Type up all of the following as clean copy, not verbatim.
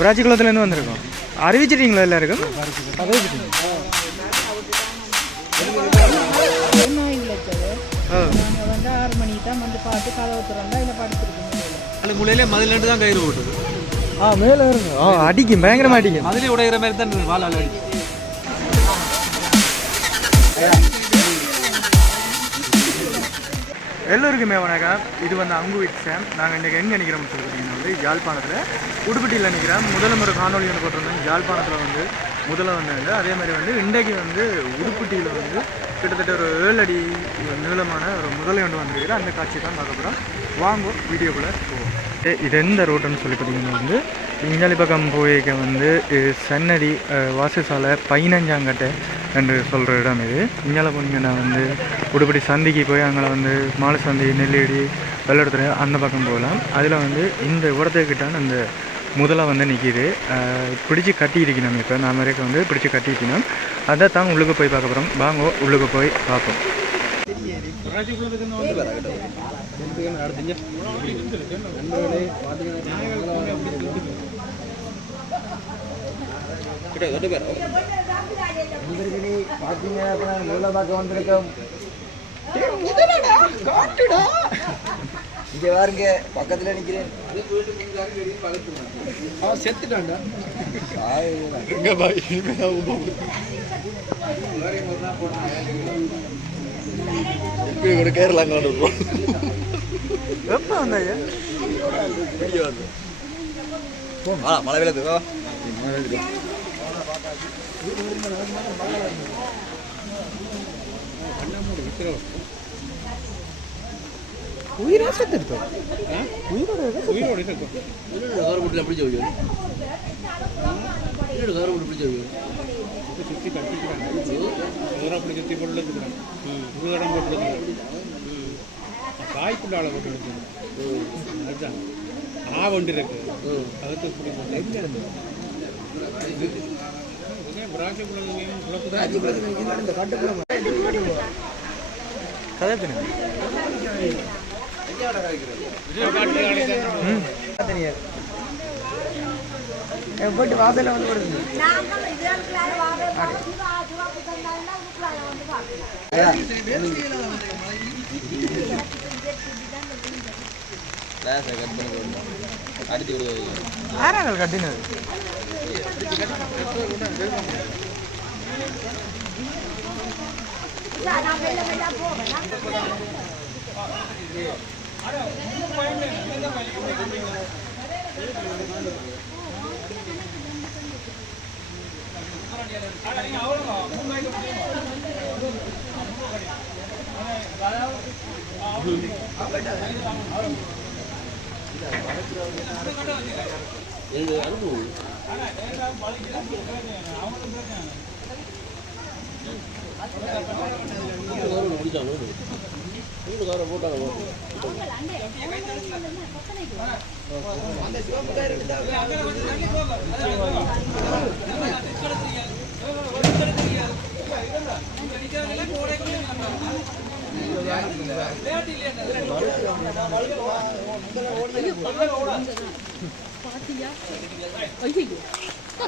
விராச்சிக்குளத்துலேருந்து வந்திருக்கோம். அறிவிச்சிட்டீங்களா எல்லாருக்கும்? அறிவிச்சிட்டீங்க. நாங்கள் வந்து 6 மணிக்கு தான் வந்து பார்த்து கதவு திறந்தா இல்லை படுத்துருக்கோம். முளையிலே மதிலேருந்து தான் கயிறு போட்டுது. மேலே இருக்கு. அடிக்கும், பயங்கரமாக அடிக்கும். மதிலே உடையிற மாதிரி தான் வாழால் அடிக்கும். எல்லோருக்குமே வணக்கம். இது வந்து அங்கு விட்சேன். நாங்கள் இன்றைக்கி எங்கே நிற்கிறோம்னு சொல்லிட்டீங்கன்னா வந்து யாழ்ப்பாணத்தில் உடுப்பட்டியில் நிற்கிறேன். முதல்ல ஒரு காணொலி ஒன்று போட்டிருந்தேன். யாழ்ப்பாணத்தில் வந்து முதல்ல வந்தாங்க. அதே மாதிரி வந்து இன்றைக்கு வந்து உடுப்பட்டியில் வந்து கிட்டத்தட்ட ஒரு 7 அடி நீளமான ஒரு முதலை ஒன்று வந்திருக்குது. அந்த காட்சி தான் பார்க்கப்படும். வாங்க வீடியோக்குள்ளே போவோம். இது எந்த ரோட்டுன்னு சொல்லி பார்த்தீங்கன்னா வந்து இஞ்சாலி பக்கம் போய்க்க வந்து சன்னதி வாசசாலை 15ஆங்கட்டை என்று சொல்கிற இடம் இது. இங்கால போனீங்கன்னா வந்து உடுப்படி சந்திக்கு போய் அங்கே வந்து மாலை சந்தி, நெல்லியடி, வெள்ளடத்துல அந்த பக்கம் போகலாம். அதில் வந்து இந்த இடத்துக்கிட்டான அந்த முதலை வந்து நிற்கிது. பிடிச்சி கட்டியிருக்கணும். இப்போ நான் வரைக்கும் வந்து பிடிச்சி கட்டியிருக்கணும். அதை தான் உள்ளுக்கு போய் பார்க்க போகிறோம். வாங்க உள்ளுக்கு போய் பார்ப்போம். இங்க பாருங்க, பக்கத்துல நிக்கிறேன். செத்துட்டாண்டா. கேரளா எப்போ வந்தாங்க? மழை விழுது. உயிரா செத்துருக்கோம். உயிரோட பிடிச்ச சுற்றி கட்டிக்கிறாங்க. அப்படி சுற்றி போட்டு இருக்கிறாங்க. இடம் போட்டு காய்க்குள்ள ஆளை போட்டு எடுத்துக்கணும். அதுதான் ஒன்று இருக்கு. அதுக்கு போட்டு வாசல வந்து போடுங்க. ஆறாங்கள் கட்டினது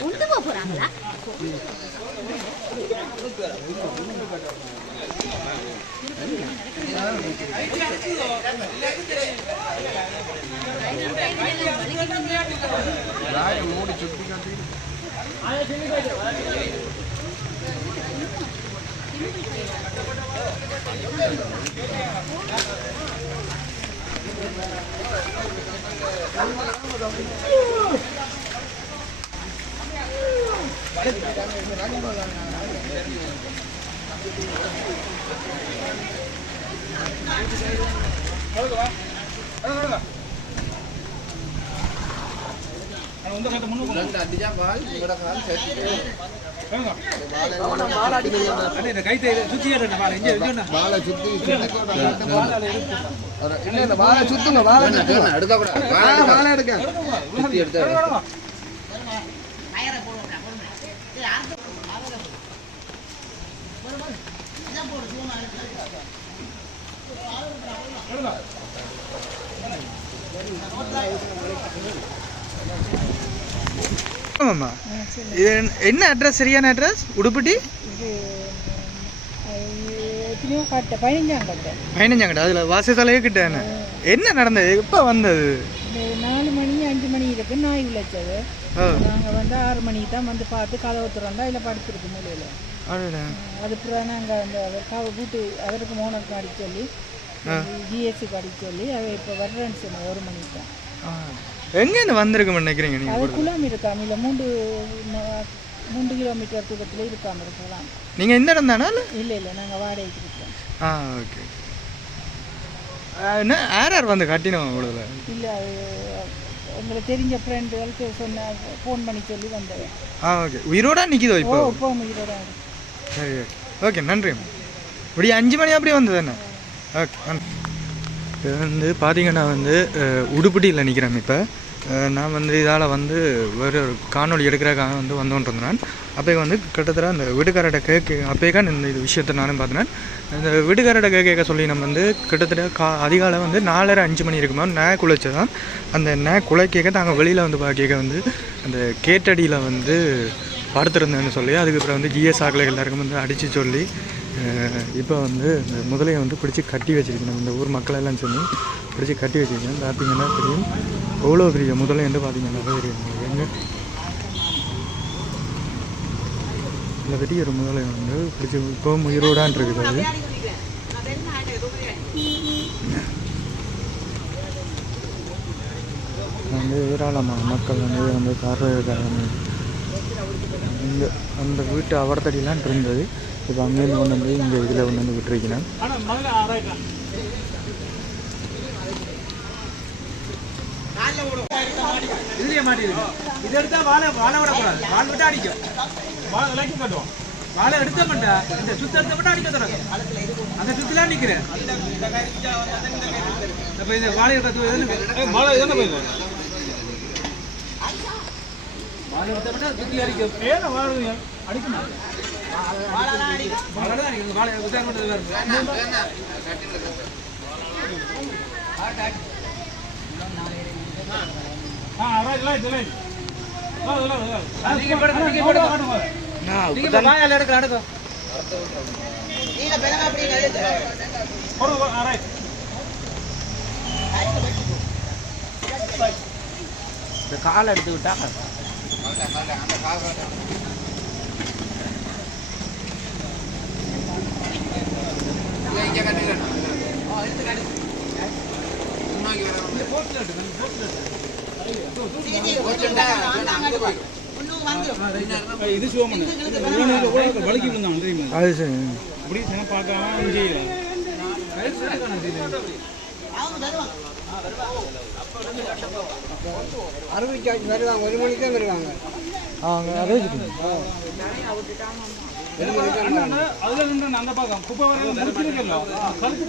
கொண்டு போறாங்களா? மூடி சுத்தி காட்டி ஆமாம்மா. இது என்ன அட்ரஸ், சரியான அட்ரஸ்? உடுப்பட்டி இது எத்தனையோ கட்டை 15ஆம் கட்டை. 15ஆம் கடை. அதில் வாசத்தாலேயே கிட்ட என்ன நடந்தது, எப்போ வந்தது? 4 மணி 5 மணி இருக்கு நாய் விளைச்சது. நாங்கள் வந்து 6 மணிக்கு தான் வந்து பார்த்து கதவு திறந்தா இல்லை படுத்துருக்கு மூலையில். அதுக்கப்புறம் நாங்கள் அந்த வீட்டு அதற்கு மோனருக்கு அடிக்க சொல்லி ஜிஎஸ்சிக்கு அடிக்க சொல்லி அதை இப்போ வர்றேன்னு சொன்னேன் 1 மணிக்கு தான். எங்கேருந்து வந்திருக்குன்னு நினைக்கிறீங்க நீங்கள்? அது குளம் இருக்காம இல்லை 3 கிலோமீட்டர் தூரத்தில் இருக்காம இருக்கலாம். நீங்கள் இந்த இடம் தானே? இல்லை நாங்கள் வாடகைக்கு இருக்கோம். ஓகே. என்ன யார் வந்து கட்டினோம் இவ்வளோ? இல்லை, அது உங்களுக்கு தெரிஞ்ச ஃப்ரெண்டுகளுக்கு சொன்ன ஃபோன் பண்ணி சொல்லி வந்தேன். ஓகே. உயிரோட நிற்கிதோ இப்போ? இப்போ உயிரோட. சரி, ஓகே, நன்றி. இப்படி 5 மணி அப்படி வந்தது தானே? ஓகே, நன்றி. இப்போ வந்து பார்த்தீங்கன்னா வந்து உடுப்பட்டியில் நிற்கிறேன். இப்போ நான் வந்து இதால் வந்து வேறு ஒரு காணொலி எடுக்கிறக்காக வந்து வந்தோன்றிருந்தேன். அப்போ வந்து கிட்டத்தட்ட அந்த வீட்டுக்காரர்கிட்ட அப்போக்கா இந்த இது விஷயத்தை நானும் பார்த்தேன். இந்த வீட்டுக்காரர்கிட்ட கேட்க சொல்லி நம்ம வந்து கிட்டத்தட்ட அதிகாலை வந்து 4:30 5 மணி இருக்குமா நேக் குலைச்சதான். அந்த நேக் குலைக்க தாங்க வெளியில் வந்து கேட்க வந்து அந்த கேட்டடியில் வந்து படுத்துருந்தேன்னு சொல்லி அதுக்கப்புறம் வந்து ஜிஎஸ் ஆக்களை எல்லாருக்கும் வந்து அடித்து சொல்லி இப்போ வந்து இந்த முதலையை வந்து பிடிச்சி கட்டி வச்சுருக்கணும். இந்த ஊர் மக்களெல்லாம் சொல்லி பிடிச்சி கட்டி வச்சுருக்கேன். பார்த்தீங்கன்னா தெரியும் எவ்வளோ பெரிய முதலை வந்து பார்த்தீங்கன்னா தெரியும். எங்கே இந்த பெரிய ஒரு முதலை வந்து பிடிச்சி இப்போ உயிரோடான் இருக்குது. அது வந்து ஏராளமான மக்கள் வந்து காரணம் இங்கே அந்த வீட்டு அவர்த்தடியெலாம் இருந்தது. இப்போ அங்கேருந்து கொண்டு வந்து இங்கே இதில் கொண்டு வந்து விட்டுருக்கேன். இதுலயே மாட்டிருக்கு. இது எடுத்தா வாழை விடக்கூடாது. வாழை விட்டு அடிக்கும். வாழை விலைக்கு கட்டுவோம். வாழை எடுத்த மாட்டா. இந்த சுத்த எடுத்த மட்டும் அடிக்க தொடங்கும். அந்த சுத்திலாம் நிற்கிறேன். இப்போ இந்த வாழை எடுத்து வாழை தானே போயிடும். வாழை எடுத்த மட்டும் சுத்தி அடிக்கும். ஏன்னா வாழை அடிக்குமா? வாழை தான் அடிக்கும். வாழை விசாரணை பண்ணுறது வேறு. காலை எடுத்து விட்டா இது சிவமண்ணு வலிக்கு விழுந்தான் தெரியுமா? அது சரி. இப்படி பார்க்காம அறுபத்தி வருவாங்க 1 மணிக்கு தான் வருவாங்க. அதே அதுல இருந்து அந்த பக்கம் குப்பை வரையில முடிச்சிருக்கல கழுத்து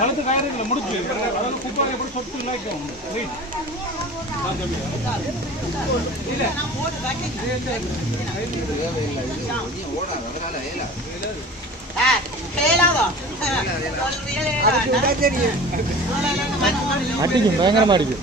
கழுத்து கயிறுல முடிச்சு அதாவது குப்பை எப்படி சொத்து இல்லாக்கும் அடிக்கும், பயங்கரமா அடிக்கும்.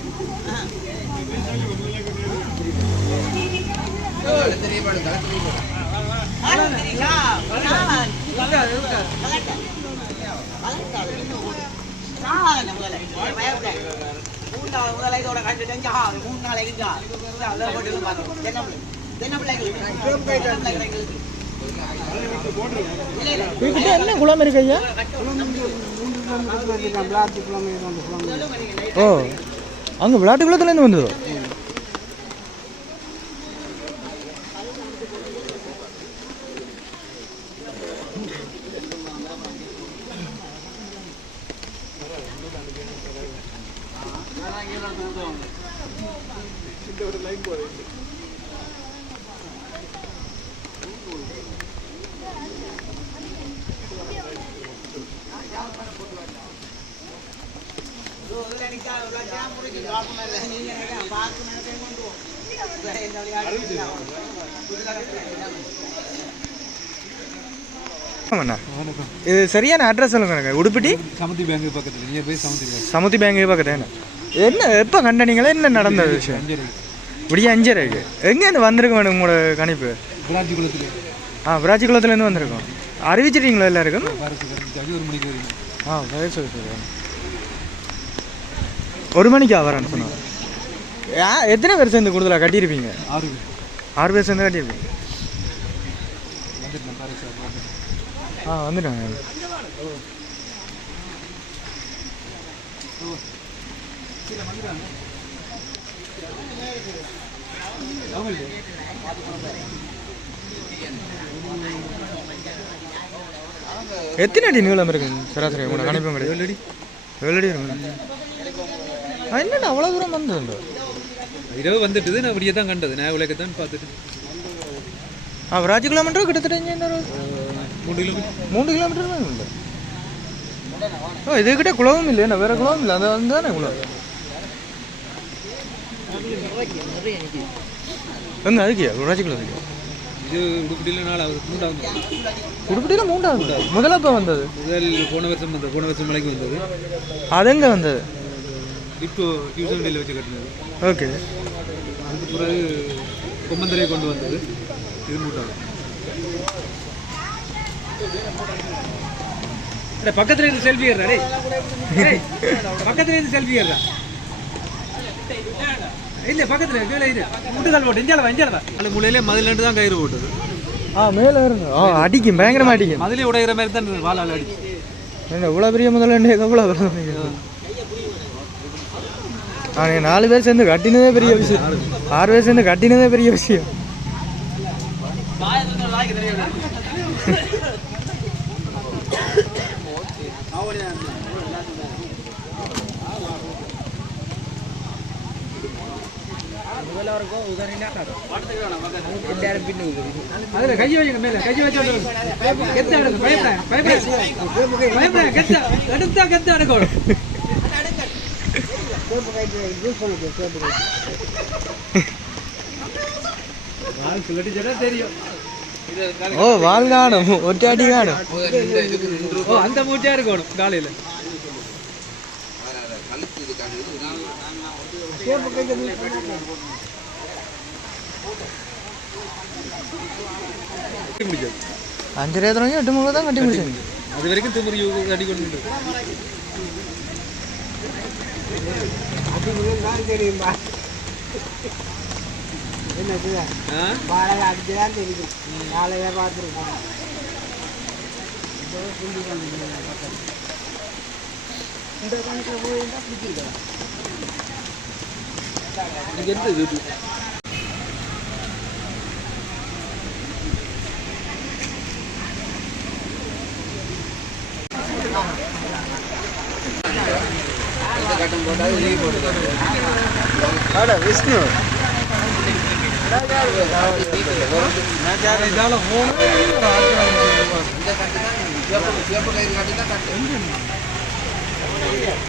என்ன குளம் இருக்கு ஐயா? ஓ, அங்க விளையாட்டு குளத்துல இருந்து வந்ததோ? இது சரியான அட்ரஸ் சொல்லுங்க. உடுப்பட்டி சமுத்தி பேங்க் பக்கத்தில் near by Samuthi bank. Samuthi bank பக்கத்தில் என்ன எப்போ கண்டனீங்களா? என்ன நடந்தது விஷயம்? விடிய 5:30. எங்கேருந்து வந்திருக்க மேடம் உங்களோட கணிப்பு? விராட்சி குளத்துல விராட்சி குளத்துலேருந்து வந்திருக்கோம். அறிவிச்சிட்டீங்களா எல்லாருக்கும்? 1 மணிக்கு வரீங்க. சரி சரி. 1 மணிக்கா வரேன்னு சொன்னாங்க. எத்தனை பேர் சேர்ந்து கூடுதலாக கட்டியிருப்பீங்க? 6 பேர் சேர்ந்து கட்டியிருப்பீங்க. வந்துட்டாங்க. எத்தனை அடி நீளம் இருக்குங்க சராசரி உங்களோட கணிப்பு? 7 அடி. 7 அடி இருக்குங்க. என்னடா அவ்வளோ தூரம் வந்ததுண்டோ? இரவு வந்துட்டுது. நான் அப்படியே தான் கண்டது. நான் விளக்க தான் பார்த்துட்டு. விராட்சி கிலோமீட்டர் கிட்டத்தட்ட 3 கிலோமீட்டர் தான் இல்லை. இதுக்கிட்ட குளமும் இல்லையா? வேற குளமும் இல்லை. அது வந்து தானே குளம். எங்க அதுக்கியா விராட்சி குளம் இருக்கு? இது உடுப்பட்டியில் 3வது. உடுப்பட்டியில் 3வது முதல்ல இப்போ வந்தது. போன வருஷம் வந்தது. போன வருஷம் மலைக்கு வந்தது. அது எங்கே வந்தது? இப்போ டியூஷன் டேல வச்சு கட்டினது. ஓகே. அதுக்கு பிறகு கொம்மந்தரையை கொண்டு வந்தது. இது 3வது. பக்கத்துல இருந்து செல்ஃபி ஏறா. பக்கத்துல இருந்து செல்ஃபி ஏறா. இல்ல பக்கத்துல கீழே இரு. முட்டுகால் போட்டு இஞ்சளவா. அந்த முளையிலே மதிலேண்டு தான் கயிறு போட்டது. மேலே இருந்து அடிக்கும், பயங்கரமாக அடிக்கும். மதிலே உடையிற மாதிரி தான் வாழால் அடிக்கும். இவ்வளோ பெரிய முதல்ல எவ்வளோ 4 பேர் சேர்ந்து கட்டினதே பெரிய விஷயம். 6 பேர் சேர்ந்து கட்டினதே பெரிய விஷயம். அதுல கையை வைங்க. மேல கையை வச்சு கெத்த எடுக்கும். பயப்பட எடுத்தா கெத்த எடுக்கணும். தெரியும். வால் காணும், ஒட்டாடி காணும். அந்த மூச்சா இருக்கணும் காலையில. முடியாது. 5:30 தொடங்கி 8:30 தான் கட்டி முடிச்சாங்க. அது வரைக்கும் திமுறி அடி கொண்டு தெரியுமா? என்ன வாழை அடிச்சுதான் தெரியும். நாளையே பார்த்துருக்கோம். இந்த கணக்கில் போயிருந்தா பிடிச்சிருக்கலாம். விஷ்ணு